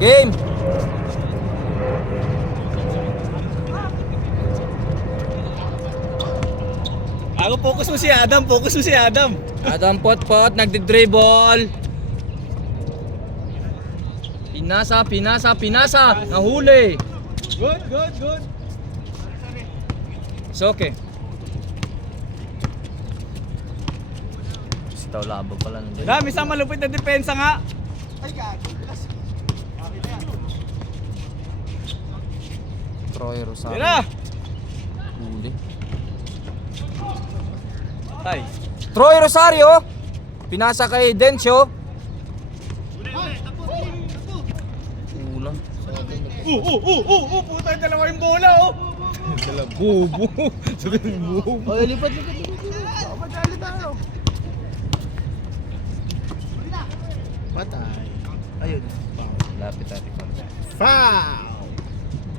Game! Ako, focus mo si Adam, focus mo si Adam. Adam Potpot, nagdi-dribble. Pinasa. Nahuli. Good, good, good. It's okay. Sitaw labo pala nandiyan. Dami, isang malupit na depensa nga. Troy Rosario. Tira! Huli. Tay. Troy Rosario. Pinasa kay Dencio. Ulang. Puta, dalawa yung bola, oh. Dala bubo. Sabi ng bubo. Oh, lipat. Madali tayo. Patay. Ayun. Lapit natin pa. Foul.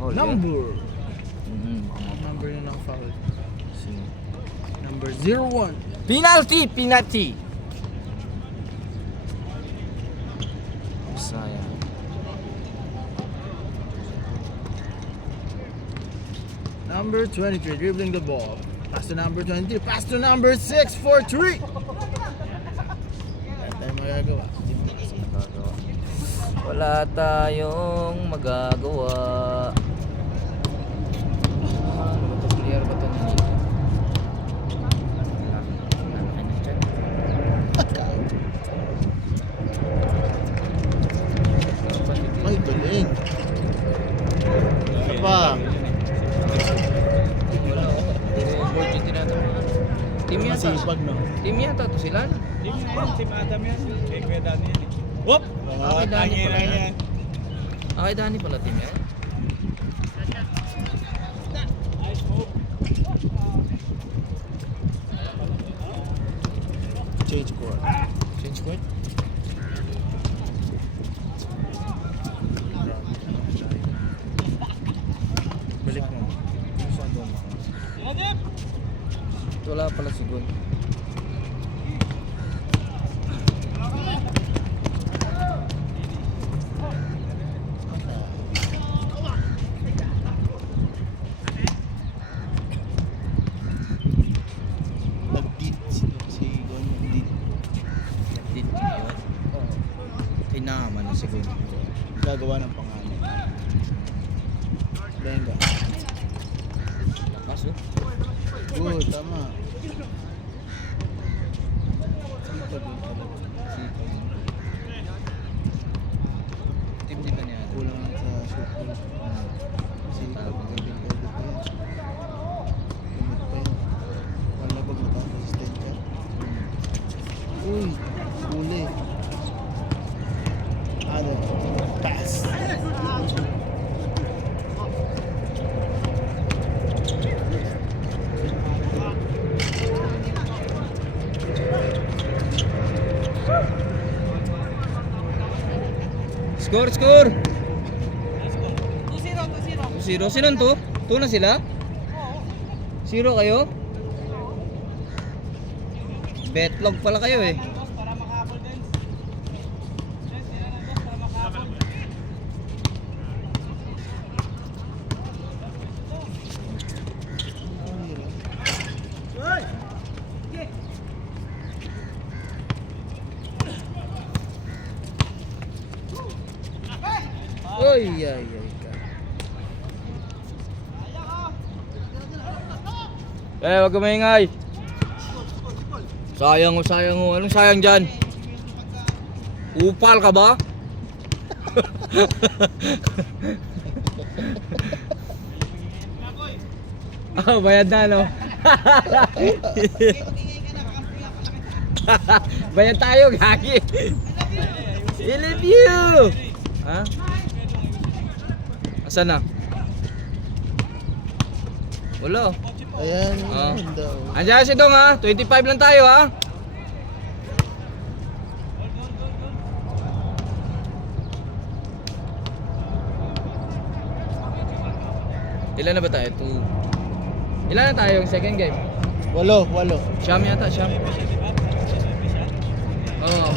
Oh, Number. Yeah. Number yun ang foul. Sino? Number 01. Penalty. Sayang. Number 23, dribbling the ball. Pass to number 23. Pass to number 6 for 3. Wala tayong magagawa. Clear ba ito nito? May galing. Ano pa? Team yata. Masipag, no? Team yata to sila. Team Adam yan. Kay Kuya Dani yan. Whoop! Kay Dani pala yan. Kay Dani pala team yan. Change court. Change court. Balik mo. Saan doon ako? Wala pala si Gon. Nag-deep si Gon. Dito yun. Kinaman na si Gon. Gagawa ng pangalan. Benga. Kaso? Good, tama. Team din ba niya? Kulang lang sa shoot goal. Kasi pag-galing ka dito yan. Limit pa yun. Wala pag mata-assistant ka. Uy, huli. Ano? Pass. Score! 2-0. Sino to? 2 na sila? 0 kayo? Betlog pala kayo eh. Ay. Wag ka maingay. Sayang mo. Anong sayang dyan? Upal ka ba? Bayad na, no? Bayad tayo, gagi. I love you! Ha? Asan na? Wala. Ayan, Oh. yun daw. Andiyan si Dong ha, 25 lang tayo ha. Ilan na ba tayo? 2. Ilan na tayo yung second game? Walo. Siyam yata, siyam. Oo.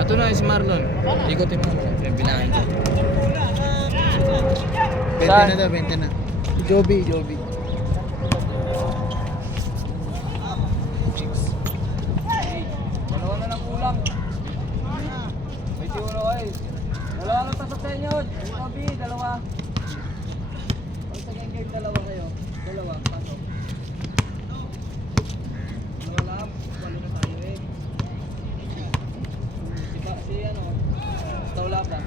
Ato na si Marlon. Ikotin mo. yung bilangin ko. 20 Saan? na daw, 20 na. Joby. Dalawa na lang kulang. May siguro kayo. Dalawa lang pasok sa inyo. Kobe, dalawa. Pag sa game, dalawa kayo. Dalawa, pasok. Dalawa lang, walo na tayo eh. Si ano, Taulap lang.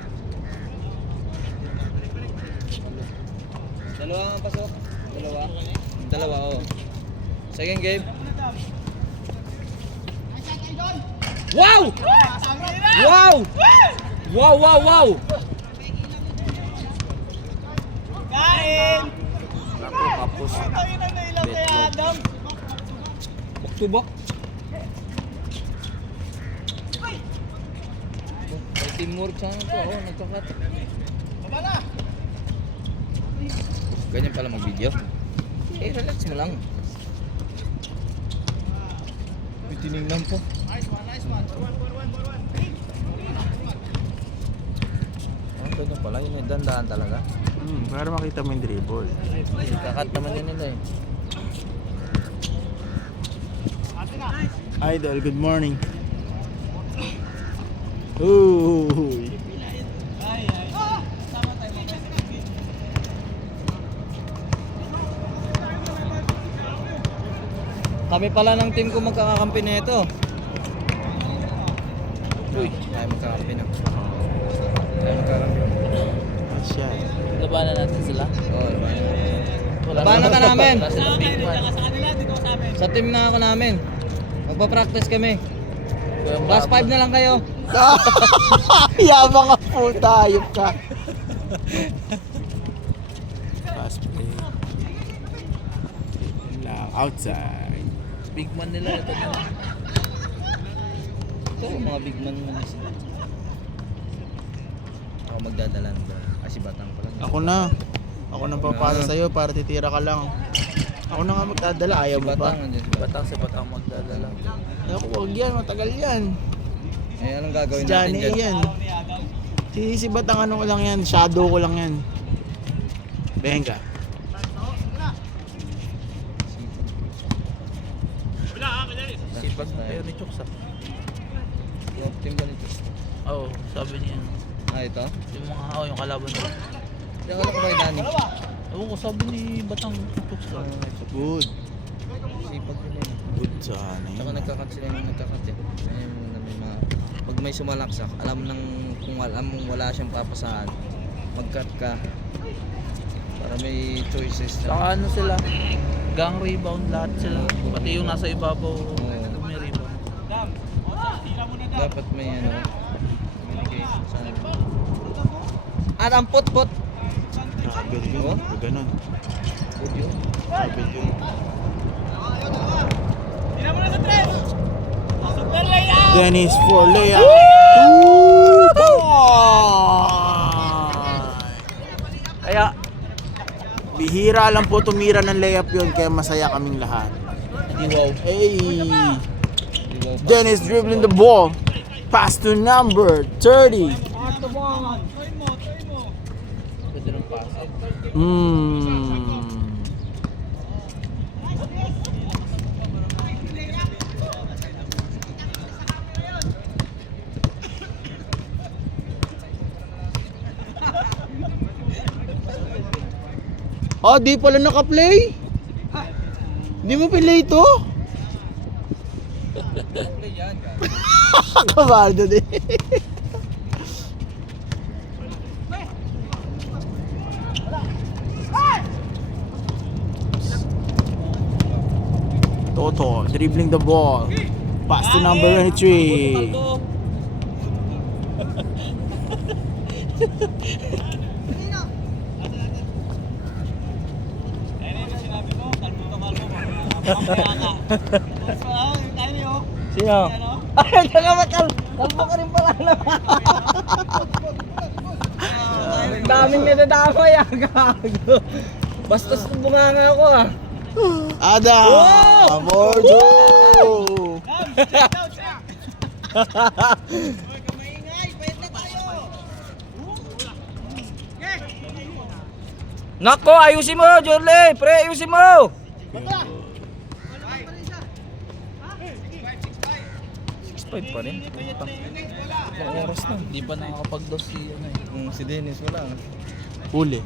Dalawa ang pasok. Dalawa, oh. Second game. Wow! Wow! Wow! Kain! Naku, kapos. Tayo na nailaw kay Adam. Back to back. May teamwork sa ito. Oh, nagkakat. Ganyan pala mag-video. Eh, relax mo lang. May tinignan po. Oh, ganyan pala. Yun ay dandaan talaga. Para makita mo yung dribble. Kakat naman yun nila eh. Idol, good morning. Ooh. Kami pala ng team ko magkakakampi na ito. Uy, tayo magkakampi na. Asya. Labanan natin sila? Oo, labanan ka namin! Sa team na ako namin. Magpa-practice kami. Last 5 na lang kayo. Yabang ka puta, ayop ka. Fast play. Lang outside. Big man nila ito na. Ito, mga big man mo sila. Ako magdadalan ba? Kasi batang pa lang. Ako na papasa sa'yo para titira ka lang. Ako na nga magdadala, ayaw mo pa. Batang si batang magdadala. Ako, huwag yan, matagal yan. Eh, anong gagawin Si natin Johnny dyan? yan. Si Batang ano ko lang yan, shadow ko lang yan. Benga. Sipag tayo ni Choksa. Yung team ba nito? Oo, sabi niya. Ah, ito? Yung mga yung kalaban nila. Yung alam ko ba yung Danny? Ewan ko, sabi ni Batang Tuksa. Good. Sipag ko yun. Good sana Saka yun. nagkakat sila yung nagkakat eh. Ayun, may mga, pag may sumalaksak, alam nang kung alam mong wala siyang papasahan, mag-cut ka. Para may choices. Saka ano sila, gang rebound lahat sila. Pati yung nasa ibabaw, may rebound. Dapat may ano, communication sa at ang put-put. Travel yun. Oh? Pag ganun. Good yun. Travel yun. Dennis for layup. Kaya, Bihira lang po tumira ng layup yun, kaya masaya kaming lahat. Hindi wow. Hey! Hindi wow. Dennis dribbling the ball. Pass to number 30. Pwede ng pass. Oh, di pala naka-play. Di mo play ito? Yan. Kabado din. Toto dribbling the ball. Pass to number 23. Sino? Ay, tsaka kalbo ka rin pala naman. Daming nadadamay ah, gago. Basta bunganga ako ah. Ada! Oh! Mordo! Nako, ayusin mo, Jorle. Pre, ayusin mo. 6'5" pa rin. Ilang oras na, hindi pa nakakapag-dos si ano eh. Si Dennis wala. Uli.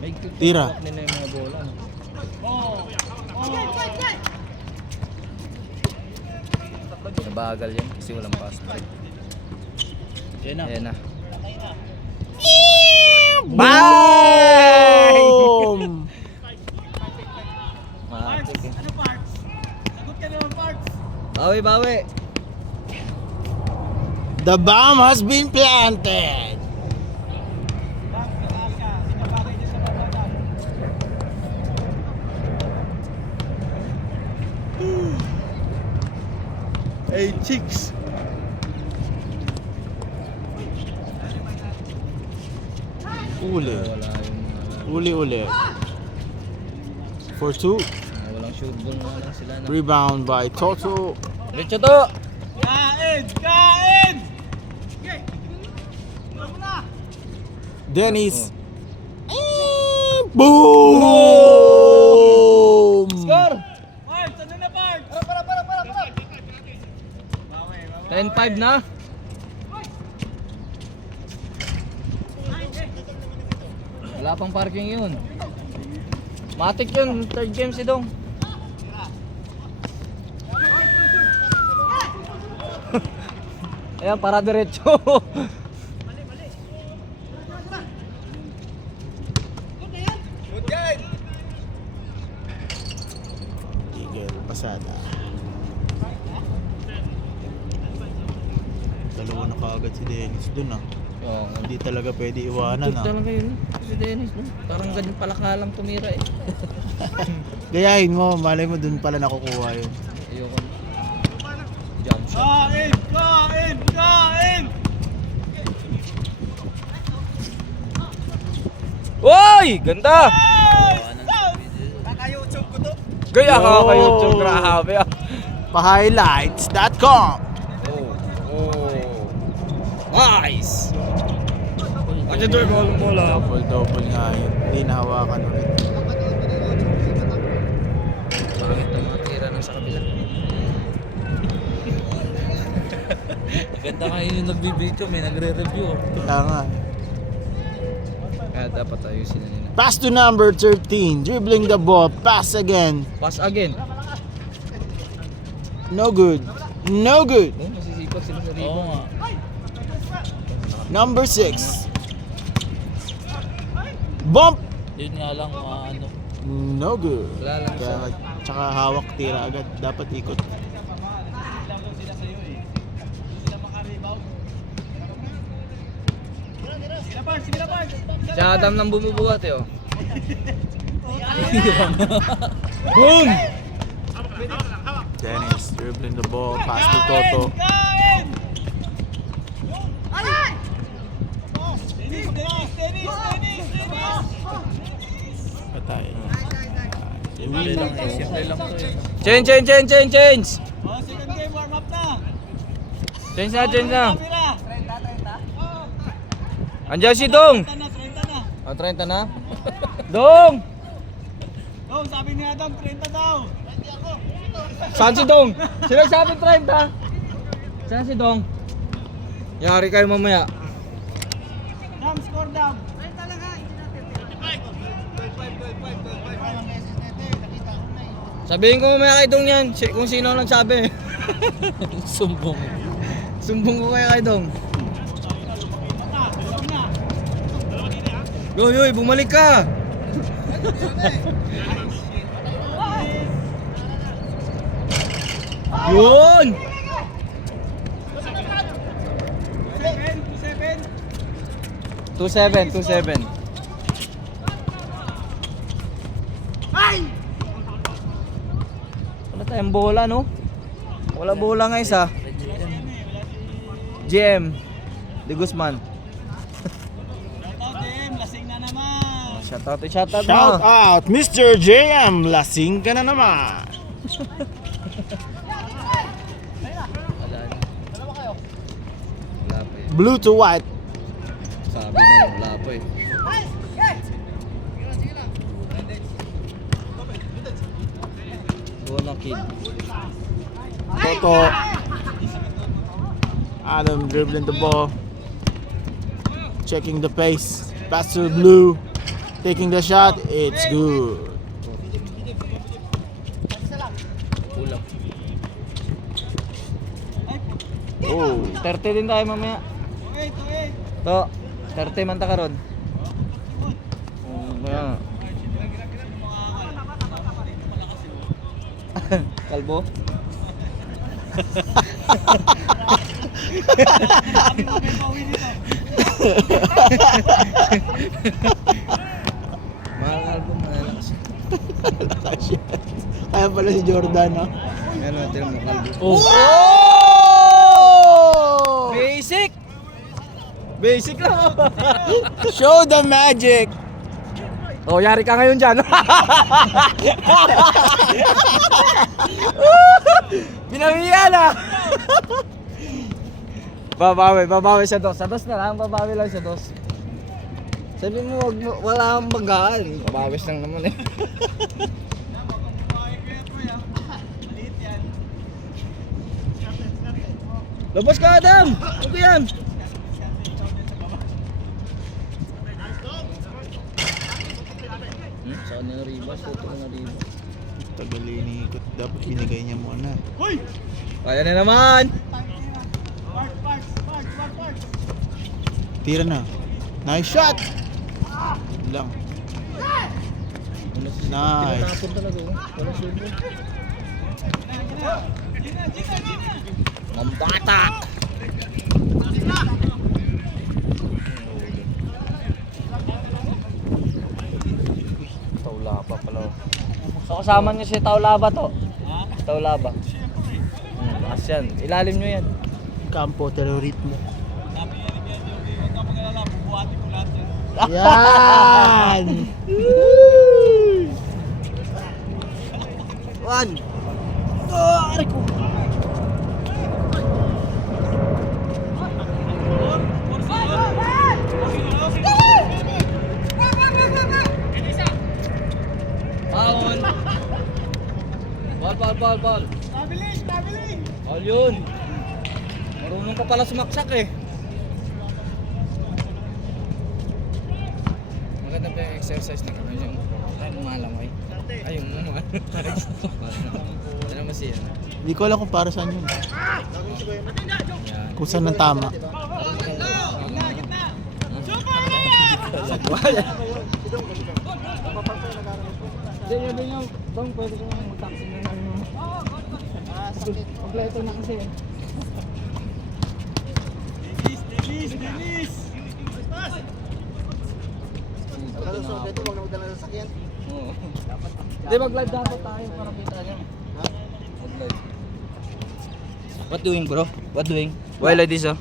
May Tira. nila yung mga bola. No? Nabagal yan kasi walang pass break. Yan na. Ayan na. Boom! Matik eh. Bawi, bawi. The bomb has been planted. Hey, chicks. Uli. Wala yung Uli. For 2. walang shoot ball na lang sila. No? Rebound by Toto. Diretso to. Dennis. Boom! Score! 10-5 na. Wala pang parking yun. Matik yun, third game si Dong. Ayan, para diretso. Eagle, pasada. Dalawa na kaagad si Dennis dun ah. Oo. Hindi talaga pwede iwanan Good ah. talaga yun. Si Dennis, no? Parang ganyan pala kalang tumira eh. Gayahin mo, malay mo dun pala nakukuha yun. Ayoko na. Jump shot. Uy! Ganda! Gaya ka Yo! ka YouTube, grabe ah. Pahighlights.com. Nice! Ano doon mo bola? Double nga yun. Hindi nahawakan ulit. Pangit na mga tira na sa kabila. Ganda kayo yung nagbibideo, may nagre-review. Kaya nga. Kaya dapat ayusin na nila. Pass to number 13. Dribbling the ball. Pass again. Pass again. No good. No good. Oh, masisipag sila sa Oo rebound. nga. Number 6. Bump. Yun nga lang, ano. No good. Wala lang Kaya, tsaka hawak tira agad. Dapat ikot. Si Adam nang bumubuhat eh oh. Boom! Dennis dribbling the ball. Pass to Toto. Patay. Simple lang eh, simple lang to eh. Change! Change na. Andiyan si Dong! 30 na? Dong! Dong, sabi ni Adam, 30 daw. Saan si Dong? Sino sabi 30? Saan si Dong? Yari kayo mamaya. Dam, score daw. Sabihin ko mamaya kay Dong yan, kung sino ang nagsabi. Sumbong. Sumbong ko kaya kay Dong. Yoy, bumalik ka! Yun! 2-7. Wala tayong bola, no? Wala bola nga isa. GM De Guzman. Shoutout, Jim. Lasing na naman. Shoutout Shout mo. out, Mr. JM. Lasing ka na naman. Wala pa eh. Blue to white. Sabi na wala pa eh. Kid. Toto. Adam dribbling the ball. Checking the pace. Pass to Blue. Taking the shot. It's good. Ulap. Oh. 30 din tayo mamaya. To, 30 man ta karon. Kaya. Kalbo? Mahal kalbo, malakas. Kaya pala si Jordan, no? Meron natin mo kalbo. Oh! Basic! Basic lang. Show the magic! Oh, yari ka ngayon dyan. Pinawiyan ah. Babawi sa dos. Sa dos na lang, babawi lang sa dos. Sabi mo, wala kang bagaan. Babawis lang naman eh. Labas ka, Adam! Ano yan? Sa kanila ribas, tuto na ribas. Tagal inikot. Dapat binigay niya muna. Kaya na naman! Tira na. Nice shot! Lang. Nice. Tinatapon talaga, oh. Wala subo. Ang bata! Taulaba pala. So kasama niyo si Taulaba to? Taulaba. Lakas yan. Ilalim nyo yan. Campo terrorismo. Bubuhatin ko lahat yan. Yan! One! Bawon! Ball! Stabiling! Ball yun! Marunong ka pala sumaksak eh. Maganda pa yung exercise na kami yung malamay. Ay, yung ano. Ano naman siya? Hindi ko alam kung para saan yun. Yan. Kung saan ang tama. Hindi nyo, bang pwede ko nang mag-taxi na lang yung... Kompleto na kasi. Dennis! Oo. Hindi, mag-live dapat tayo para kita nyo. Mag-live. What doing, bro? What doing? Why like this, oh?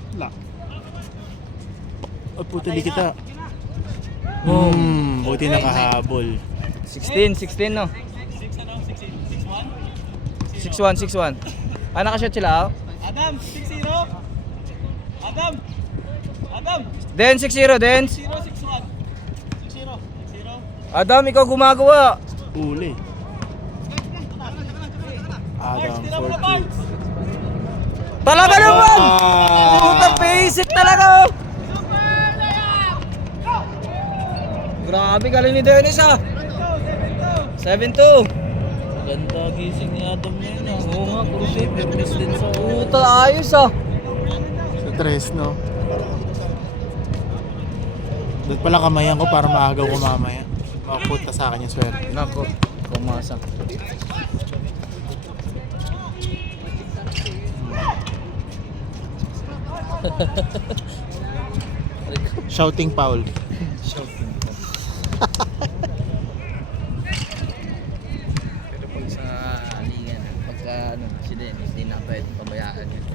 Oh, puto di kita. Boom. Buti nakahabol. 16 no? 6-1. Ah, nakashot sila, oh? Adam, 6-0! Adam! Den, 6-0, Den. 6-1! 6-0! Adam, ikaw gumagawa. Uli. Adam Tila mo for na, two. Parks! Talaga naman! Ah! Puta, basic talaga, oh! Grabe, galing ni Dennis, ah. 7-2. Ganda gising ni Adam ngayon. Oo nga, puro safe. Fairness din sa... Puta, ayos, ah. Sa tres, no? Doon pala kamayan ko para maagaw ko mamaya. Makapunta sa akin yung swerte. Nako, pumasa. Shouting foul. Pero pag sa ligan, pagka ano, si Dennis, hindi na pwede pabayaan yun.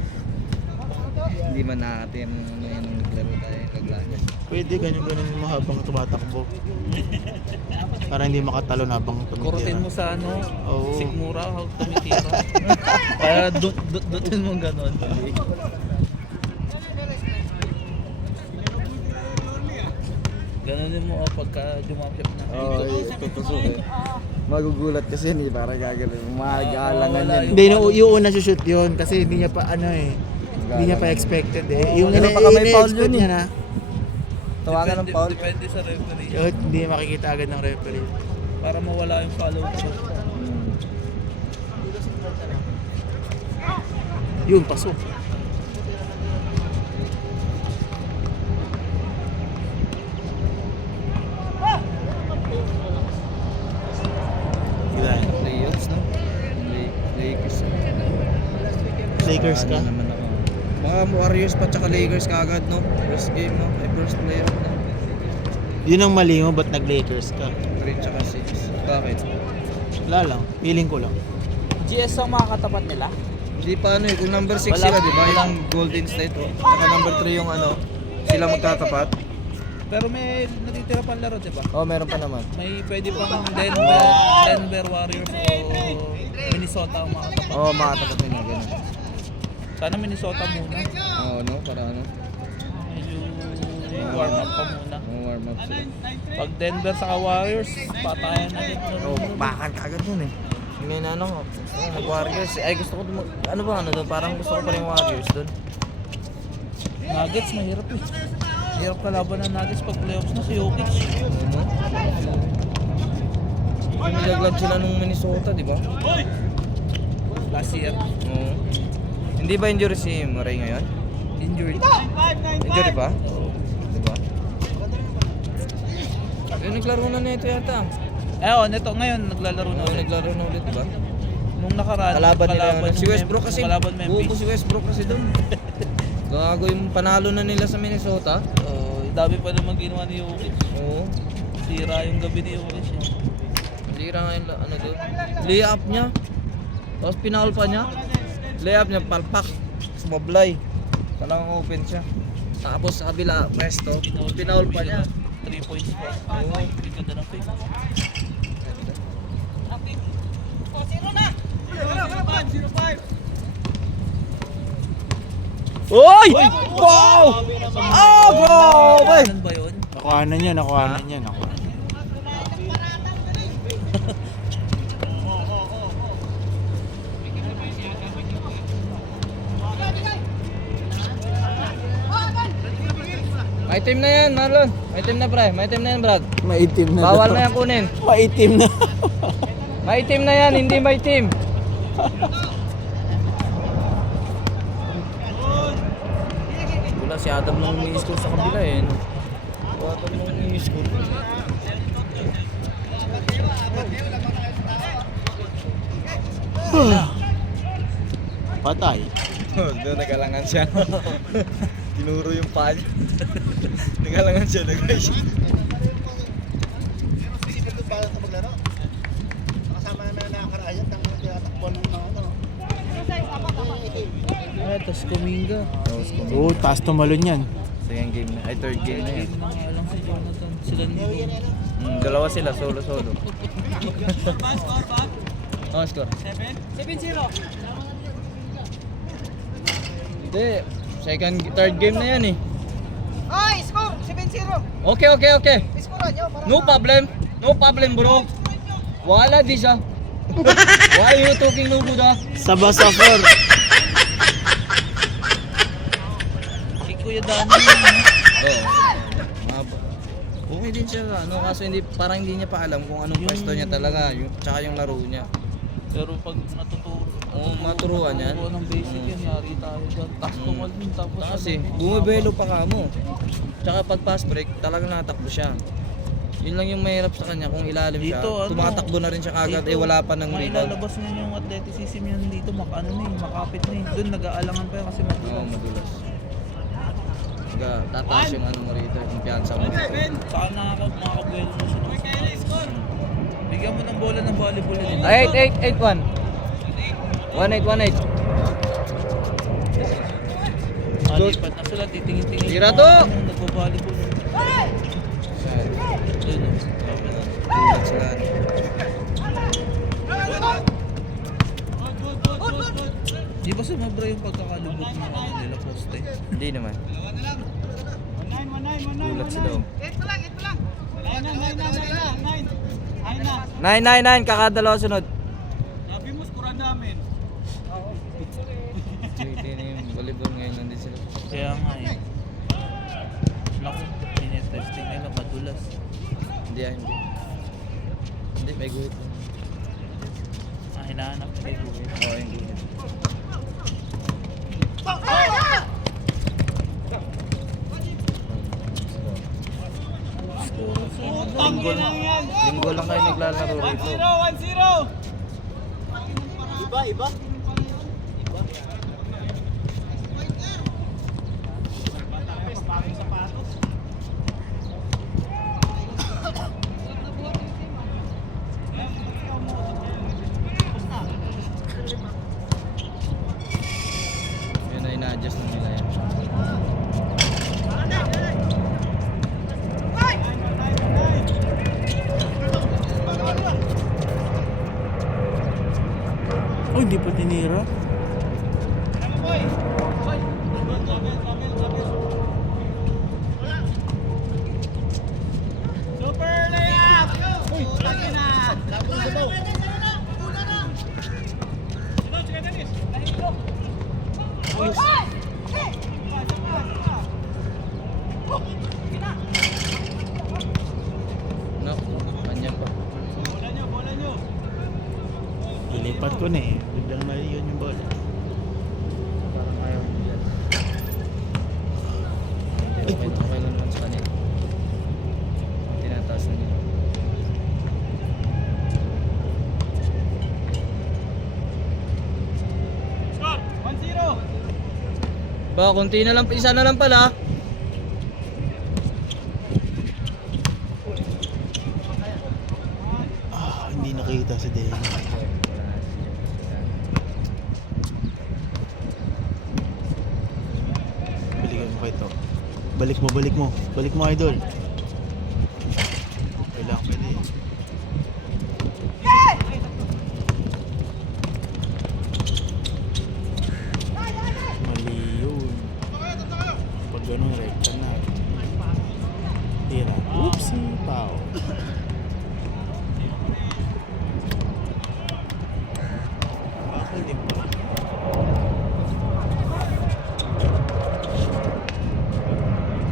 Hindi man natin yung naglaro tayo naglagan. Pwede ganyan mo habang tumatakbo. Para hindi makatalon habang tumitira. Kurutin mo sa ano, Oo. sikmura, huwag tumitira. Para dutin mo gano'n. Gano'n mo pagka jumapyap na. Oh, tutusok eh. Magugulat kasi hindi para gagawin. Magalangan yan. Hindi, yung una shoot yun kasi hindi niya pa ano eh. Hindi niya pa expected eh. Yung Pero baka may foul ina-expect yun niya eh. na. Tawagan ng foul. Depende sa referee. Yun, hindi niya makikita agad ng referee. Para mawala yung follow through. Yun, pasok. Playoffs, no? Lakers. Lakers ka? Ano naman ako. Mga Warriors pa tsaka Lakers kagad, no? First game, no? Ay, first playoff, no? Yun ang mali mo, ba't nag-Lakers ka? 3 tsaka 6. Bakit? Wala lang, feeling ko lang. GS ang mga katapat nila? Hindi pa ano eh, kung number 6 Wala- sila, di ba? wala- Yung Golden State, oh. Tsaka number 3 yung ano, sila magkatapat. Pero may natitira pang laro, di ba? Oh, meron pa naman. May pwede pang Denver Warriors o Minnesota ang mga katapat. Oh, makatapat nila, ganun. Sana Minnesota muna. Oh, no? Para ano? Medyo warm up pa muna. Oh, warm up sila. Pag Denver sa Warriors, patayan na rin. Oh, bakan kagad dun eh. Yung ano ko, gusto ko mag-Warriors. Ay, gusto ko, ano ba ano doon? Parang gusto ko pa rin Warriors doon. Nuggets, mahirap eh. Hirap kalaban ng Nuggets pag playoffs na si Jokic. Ano? Nilaglag sila nung Minnesota, di ba? Last year. Oo. Hindi ba injury si Murray ngayon? Injured. Injury pa? Di ba? Eh, naglaro na nito yata. Neto ngayon naglalaro na Oo, ulit. naglaro na ulit, di ba? Nung nakaraan, Kalaban nila yun. Si yung Westbrook kasi, kalaban buo Memphis. si Westbrook kasi doon. Gago yung panalo na nila sa Minnesota. Dami pa naman ginawa ni Jokic. Oo. Sira yung gabi ni Jokic eh. Lira nga yung ano doon. Layup niya. Tapos pinaul pa niya. Layup niya, palpak. Sumablay. Talang open siya. Tapos sa kabila, presto. Pinaul pa niya. 3 points pa. Oo. Bigyan na ng fake. Oy! Wow! Oh, bro! Boy! Ano ba yun? Nakuhanan niya, nakuhanan niya, nakuhanan. May team na yan, Marlon. May team na, pre. May team na yan, Brad. Maitim na Bawal daw. na yan kunin. Maitim na. May team na yan, hindi may team. Wala si Adam nung mini-score sa kabila eh. No? Adam nung mini-score. Patay. Doon nagalangan siya. Tinuro yung paa niya. Nagalangan siya na guys. Ay, tas Kuminga. Oo, taas tumalon yan. Second game na. Ay, third game na yan. Game na nga lang si Jonathan. Sila ni Dalawa sila, solo-solo. Oh, score. 7-0. Hindi. Third game na yan eh. Ay, score! 7-0. Okay. Score nyo para No problem bro. Wala di siya. Why are you talking no good ah? Sabasafor. Si Kuya Dani yun. Oo. Okay din siya ano kaso hindi parang hindi niya pa alam kung anong pwesto niya talaga, yung tsaka yung laro niya. Pero pag natuturo, Oo, maturuan yan. ng basic yan, yari tayo dyan. Tapos tumalun, tapos Kasi bumibelo pa ka mo. Tsaka pag pass break, talagang natakbo siya. Yun lang yung mahirap sa kanya kung ilalim siya. Dito, ano, Tumatakbo na rin siya kagad dito, wala pa ng rebound. mailalabas niya yung athleticism yan dito, makapit na eh. Doon nag-aalangan pa yan kasi Oo, madulas. madulas. Tataas yung ano mo rito, yung piyansa mo rito. Saka nakakabuelo na siya. Bigyan mo ng bola ng volleyball yun. 8-8-8-1. 1-8-1-8. Malipat na sila, titingin-tingin. Tira to! Nagbo-volleyball. Ayun, Tulad sila. Di ba sumabra yung pagkakalubog ng ano nila poste? Hindi naman. Tulad sila. Oh. 8 pa lang. 9, kakadalawa sunod. Sabi mo, scorean namin. Hindi na yung volleyball ngayon nandun sila. Kaya nga eh. Naku, minitesting nila madulas. Hindi. Hindi, may guhit. Hinahanap ko yung buhay. Oo, yung guhit. Linggo lang kayo naglalaro rito. 1-0! Iba? Yun na ina-adjust na nila yan. Oh, hindi pa tinira. Super layup! Uy, lagi na! No, kanya pa. Ilipat ko na eh. Biglang na yun yung bola. Parang ayaw mo yan. Okay lang naman sa kanila. Tinataas na nila. Score! 1-0! Ba, konti na lang, isa na lang pala. Hindi nakita si Deo. Balikan mo kay to. Balik mo. Balik mo, idol. Kailangan pwede. Mali yun. Pag ganun, rekta na. Tira. Oopsie, pao. Bakit di ba?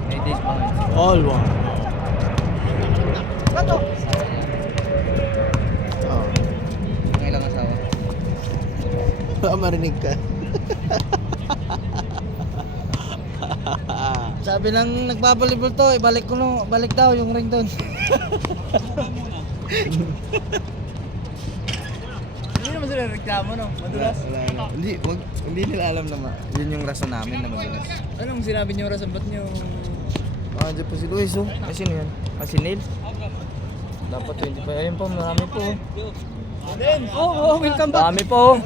May days pa ngayon. All one. Bato! Oh. Ang ilang asawa. Baka marinig ka. Sabi ng nagbabalibol to, ibalik ko no, balik daw yung ring doon. Hindi naman sila reklamo, no? Madulas. Hindi nila alam naman. Yun yung rason namin na madulas. Anong sinabi niyo rason? Ba't niyo... Diyan po si Luis, oh. Ay, sino yan? Si Neil. Dapat 25. Ayun po, marami po. welcome Marami po.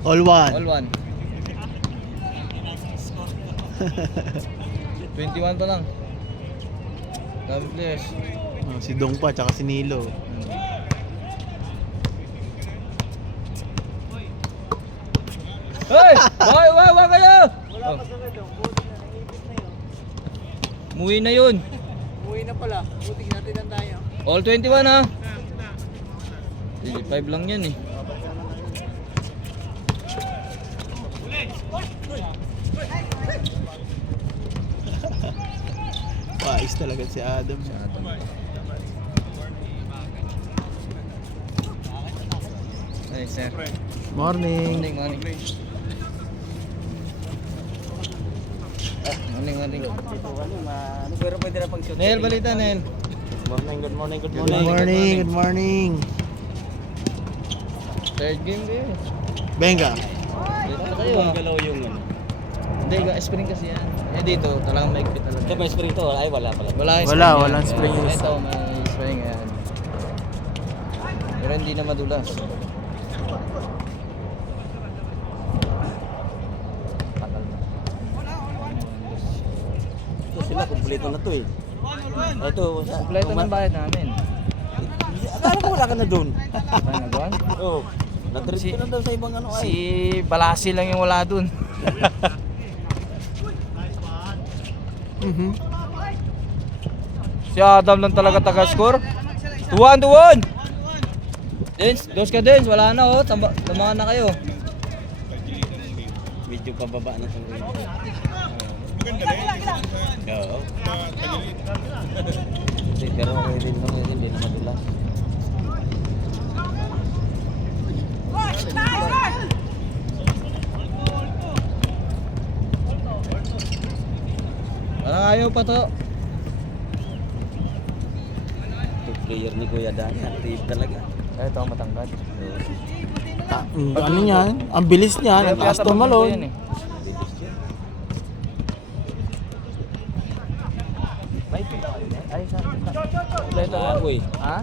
All one. All one. 21 pa lang. Dami players. Oh, si Dong pa, tsaka si Nilo. Hey! Wag kayo! Muwi na yun. Umuwi na pala. Buti natin lang tayo. All 21 ha. 5 lang yan eh. Pais talaga si Adam. Ay, sir. Morning. Morning. Morning. Pero pwede na pang shoot. Nel, balita Nel. Good morning. Third game kayo. Benga. Dito na kayo. Galaw yung ano. Hindi, spring kasi yan. Eh dito, talagang maigpit talaga. Ito may spring to. Ay, wala pala. Walang spring yan. Ito, may spring yan. Pero hindi na madulas. Tagal na. Ito sila, kumpleto na to eh. Ito, Kompleto ng bayad namin. akala ko wala ka na doon. Ano nagawan? Oo. Natrip ko na daw sa ibang ano ay. Si Balasi lang yung wala dun. Si Adam lang talaga taga-score. 2-1. Dens, dos ka Dens. Wala na oh. Tamaan na kayo. Medyo pababa na itong rin. Oo. Pero okay din naman, hindi na madulas. Parang ayaw pa to. Ito player ni Kuya Dani, active talaga. Ay, ito ang matangkad. Ano yan? Ang bilis niyan. Ang taas to Malone. Ay, saan? Ito lang. Uy. Ha?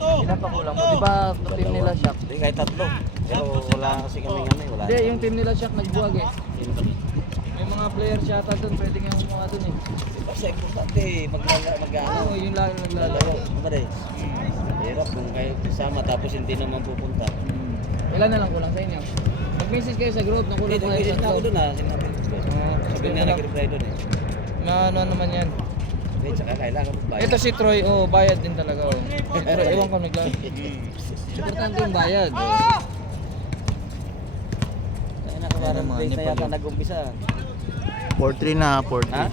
Ilan pa kulang mo? Di ba team nila Shaq? Hindi, kahit tatlo. Pero wala kasi kami ano eh, wala. Hindi, yung team nila Shaq nagbuwag eh. May mga players yata doon, pwede nga kumuha doon eh. Kasi importante, mag-ano. Oo, yung lalo naglalaro. Lalaro. Ano ba rin? Hirap kung kayo kasama tapos hindi naman pupunta. Ilan na lang kulang sa inyo? Mag-message kayo sa group na kulang Hindi, kayo nag-message na sa ako group. doon ah. Sinabi ko. Sabi niya nag-reply doon eh. Na ano naman yan? Hindi, tsaka kailangan magbayad. Ito si Troy, oh, bayad din talaga oh. Pero ewan ko naglalaro. Importante yung bayad. Kaya nakabarang Mga place na Nepal yata yun. nag-umpisa. 4-3 na, 4-3. Ha?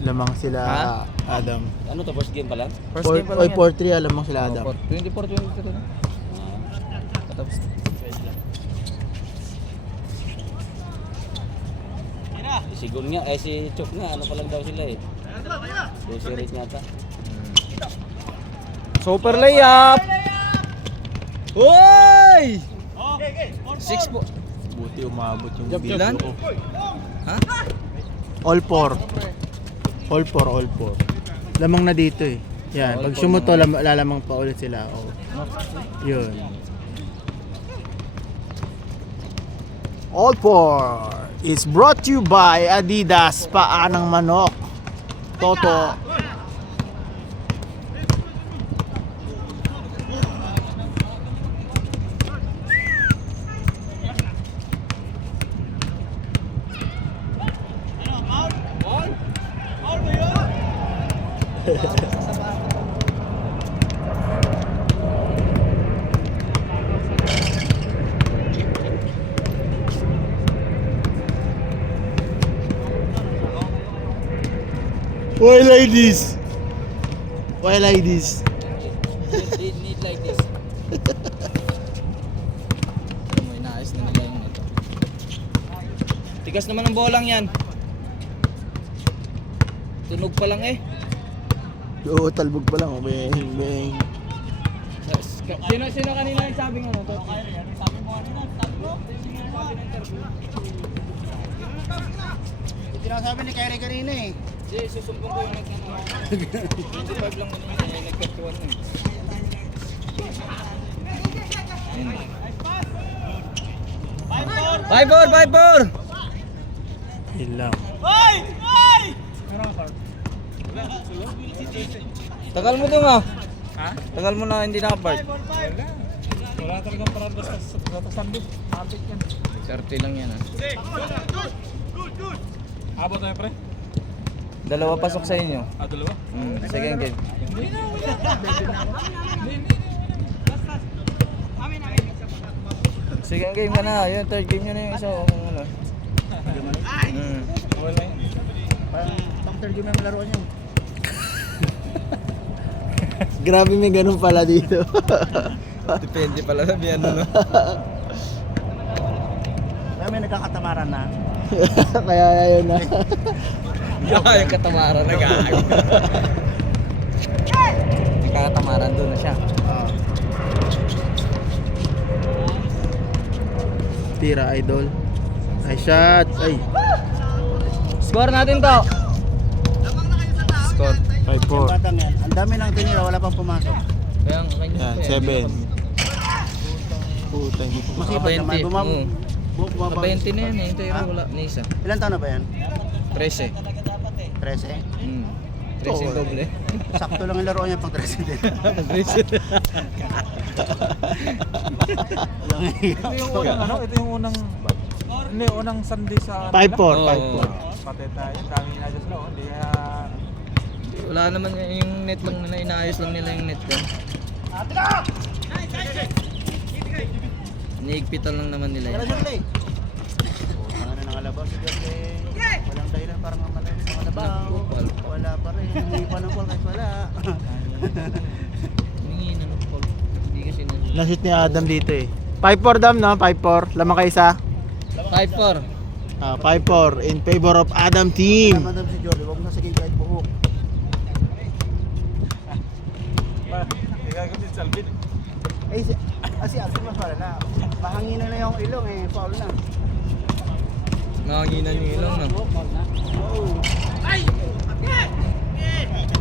Lamang sila Ha? Adam. Ano to, first game pa lang? First game pa lang yan. 4-3 lamang sila Adam. 24-23 na. Ah. Tapos. Si Gun nga, si Chok nga, ano pa lang daw sila eh. So, si Rick yata. Super layup! Hoy! 6 po. Buti umabot yung Ilan? video ko. Ha? All 4. All 4. Lamang na dito eh. Yan, All pag four sumuto, lalamang pa ulit sila. Oh. Yun. All 4 is brought to you by Adidas, paa ng manok. Toto. Why like this? Why like this? Need like this. May naayos na nila yung ito. Tigas naman ang bolang yan. Tunog pa lang eh. Oo, talbog pa lang. Beng, beng. Sino kanina yung sabing ano to? Sinasabi ni Kyrie kanina eh. Hindi, susumbong ko yung nag-ano. 25 lang kanina eh, nag-31 eh. Bye, 4! Yun lang. Tagal mo dun ah. Ha? Tagal mo na hindi naka-park. Wala talagang parang basta sandok. Kapit yan. 30 lang yan ah. Abot tayo pre? Dalawa pasok sa inyo. Dalawa? Second game. Second game ka na. Yung third game nyo na yung isa. Kung ano. Wala yun. Pang third game yung laruan niya. Grabe may ganun pala dito. Depende pala sa biyan no. Kaya may nagkakatamaran na. Kaya yun na. Yung katamaran na gaag. Yung katamaran doon na siya. Tira idol. Ay shot. Ay. Score natin to. Score. 5-4. Batang yan. Ang dami nang tinira, wala pang pumasok. Kaya ang kanya Yan, 7. Puta, hindi po. Masipag naman. Oo. Bumabang. 20 na yan eh. Ito yung wala na isa. Ilan taon na ba yan? 13. 13? 13 yung doble. Sakto lang yung laruan niya pang 13 din. Ito yung unang ano? Ito yung unang... Hindi, unang Sunday sa... 5-4. Oo. 5-4. Patay tayo. Daming na sila. Hindi kaya... Wala naman yung net lang nila, inaayos lang nila yung net yan. Iniigpitan lang naman nila Tara, yan. Shirley. Ano na nangalabaw si Shirley? Walang dahilan para mamatay sa kalabaw. Wala pa rin. Hindi pa ng call kahit wala. Humingi na ng call. Hindi kasi na. Nashoot ni Adam dito eh. 5-4 Dam, no? 5-4. Lamang ka isa. 5-4. 5-4 in favor of Adam team. Madam si Jordi, huwag na saging kahit buhok. Eh, si Asin mas wala na. Mahanginan na yung ilong eh, foul na. Nanganginan yung ilong na.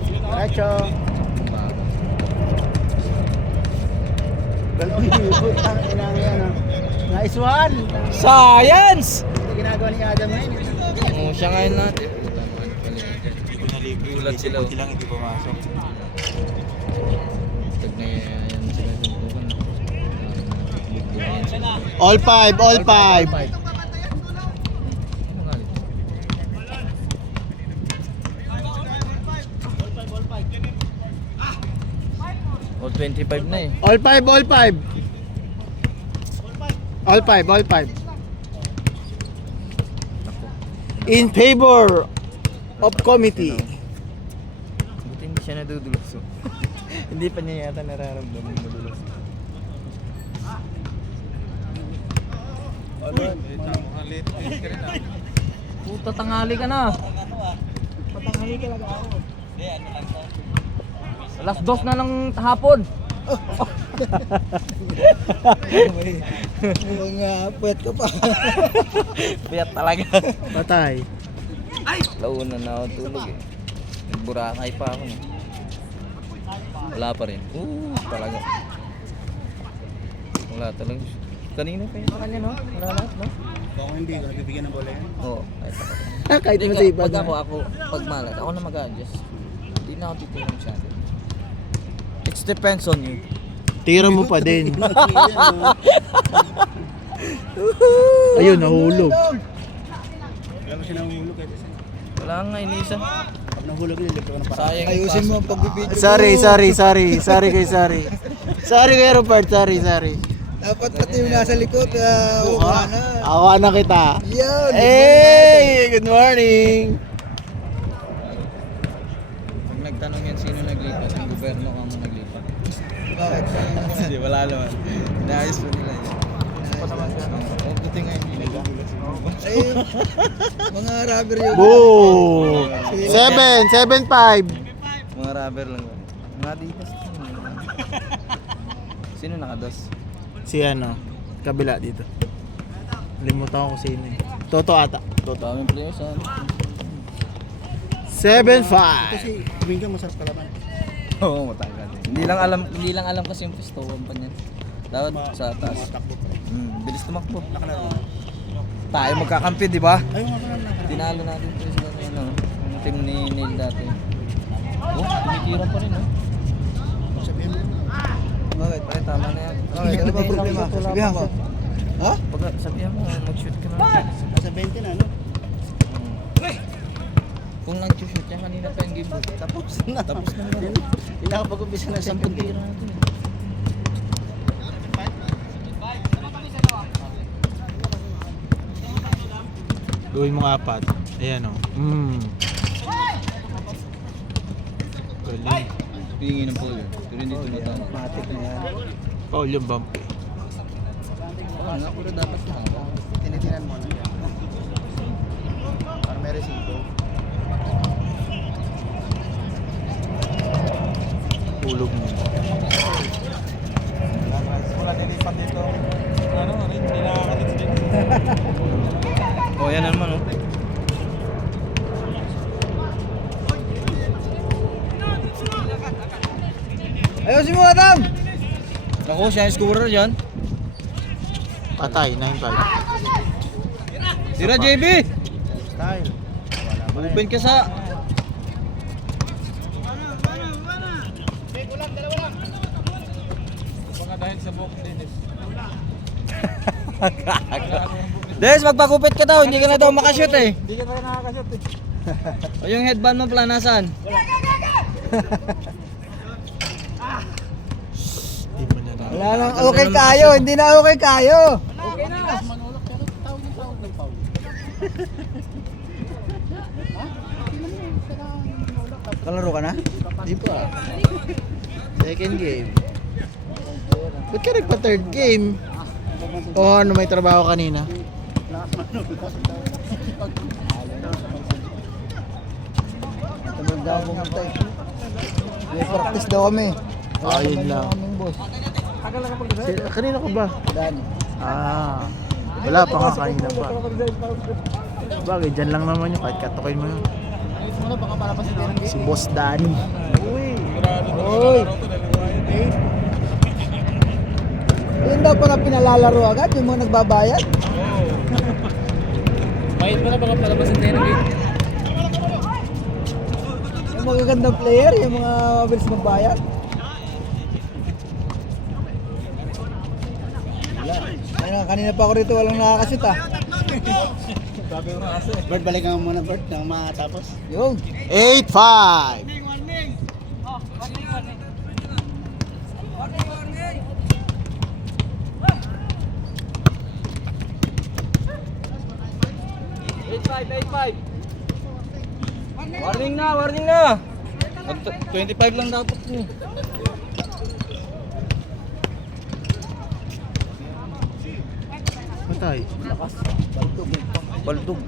Diretso. Galong yung tang inang yan ah. Nice one! Science! Ito ginagawa ni Adam ngayon. Oo, siya ngayon natin. Gulat sila. Buti lang hindi pumasok. Tag na yan sila suntukan. All 5, all 5. All 25 na eh. All 5, all 5. All 5, all 5. In favor of committee. Buti hindi siya nadudulas. Oh. Hindi pa niya yata nararamdaman yung madulas. Puta, tanghali ka na. Patanghali ka lang ako. Alas 2 na ng hapon. Mga puwet ko pa. Piyat talaga. Patay. Launa na ako tulog eh. Nagburakay pa ako. Wala pa rin. Talaga. Wala talaga. Kanina pa yun sa kanya, no? Wala lahat, no? Kung hindi, bibigyan ng bola yan. Oo, kahit ako. Kahit mo sa iba. Pag ako, pag malat, ako na mag-adjust. Hindi na ako tutulong sa atin. It depends on you. Tira mo pa din. Ayun, nahulog. Kaya mo siya nahulog kahit isa. Wala nga, inisa. Pag nahulog niya, libre ko na para. Sayang ayusin mo ang pagbibideo. Sorry kay Sorry. Sorry kay Rupert, sorry. Dapat pati yung nasa likod, Awa na kita. Yan! Hey, good morning. Pag nagtanong yan sino naglipat, ang gobyerno ka mo naglipat. Bakit? Hindi, wala naman. Naayos pa nila yun. Oh, buti nga hindi nagugulas. Eh, mga rubber yun. Boom. 7-5. Mga rubber lang. Mga dikas. Sino nakados? Si ano, kabila dito. Limutan ko kung sino eh. Toto ata. Daming players ah. 7-5. Kasi Domingo masarap kalaban. Oo, matagal. Hindi lang alam kasi yung pistawan pa niyan. Dapat sa taas. Matakbo pa rin. Bilis tumakbo. Nakalaro na. Tayo magkakampi, di ba? Ay, mga nakalaro. Tinalo natin ito sila ng ano, yung team ni Neil dati. Oh, tumitira pa rin, oh. Sabihin mo. Bakit? Ay, tama na yan. Okay, ano ba problema? Sabihan ko. Ha? Pag sabihan mo, mag-shoot ka na. Nasa 20 na, no? Kung nag-shoot yan, kanina pa yung game. Tapos na. Tapos na naman. Hindi na ako pag-umpisa ng 10 10 tira natin. Gawin mo 4. Ayan o. Galing. Hingi ng polo. Pero hindi tumatama. Matik na yan. Paul yung bump eh. Oo nga, pero dapat na. Tinitinan mo na. Para may resibo. Hulog mo. Wala nilipat dito. Ano, hindi nakakalit din. Oh, yan naman, oh. Ayusin mo, Adam! Ako, siya yung scorer dyan. Patay, 9-5. Tira, JB! Style. Wala pa rin. Open ka sa... Baka dahil sa buhok ni Dennis. Des, magpagupit ka daw. Hindi ka na daw makashoot eh. Hindi ka tayo nakakashoot eh. O yung headband mo pala, nasaan? Di mo na lang. Wala nang okay kayo, hindi na okay kayo. Okay na. Kalaro ka na? Di pa. Second game. Ba't ka nagpa third game? O ano, may trabaho kanina? Tabag daw pumunta eh. May practice daw kami. Ayun lang. Kaming boss. Kanina ko ba? Dani. Ah. Wala pa nga kanina pa. Bagay, dyan lang naman yun. Kahit katukin mo yun. Si Boss Danny. Oy. Yun daw para pinalalaro agad, yung mga nagbabayad. Bayad mo na baka palabasin tayo ng gate. Yung magagandang player, yung mga mabilis magbayad. Ayun, kanina pa ako rito, walang nakakashoot ah. Bert, balikan mo muna Bert nang matapos. Yung. 8-5. Warning na, warning na. 25 lang dapat ni. Patay. Baldog.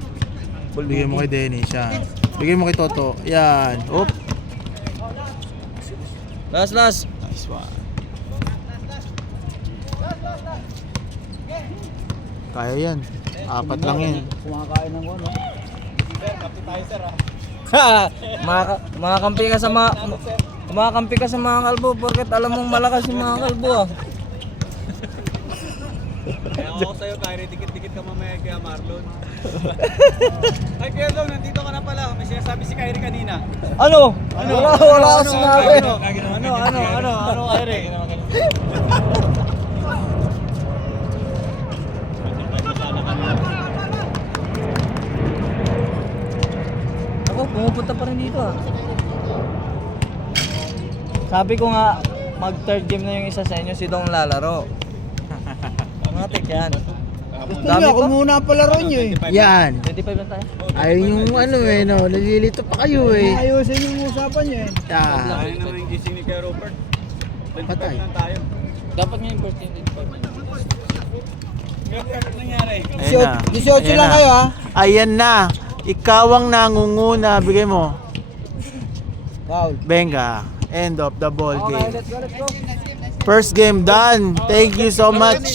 Bigyan mo kay Dennis yan. Bigyan mo kay Toto. Yan. Oop. Last. Nice one. Kaya yan. 4 lang yan. Kumakain ng ano. Makakampi ka sa makakampi ka sa mga kalbo porket alam mong malakas yung mga kalbo ah. Kaya ako sa'yo, Kyrie, dikit-dikit ka mamaya kaya Marlon. Ay, Kuya Dong, nandito ka na pala. May sinasabi si Kyrie kanina. Ano? Wala ka sinabi. Ano, Kyrie? Ako, pumupunta pa rin dito ah. Sabi ko nga, mag third game na yung isa sa inyo, si Dong lalaro. Matik yan. Gusto niyo, ako muna ang palaro niyo eh. Yan. 25 lang tayo. Ay yung ano eh, no. Nalilito pa kayo eh. Ayusin yung usapan niyo eh. Ah. Ayun naman yung gising ni Kuya Robert. 25 Patay. lang tayo. Dapat nga yung birthday din. Kaya ano nangyari? 18 lang kayo ah. Ayan na. Ikaw ang nangunguna. Bigay mo. Foul. Benga. End of the ball Okay, game. let's go. First game done. Thank you so much.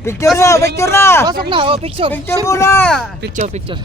Picture na, picture na. Pasok na, oh, picture. Picture muna. Picture.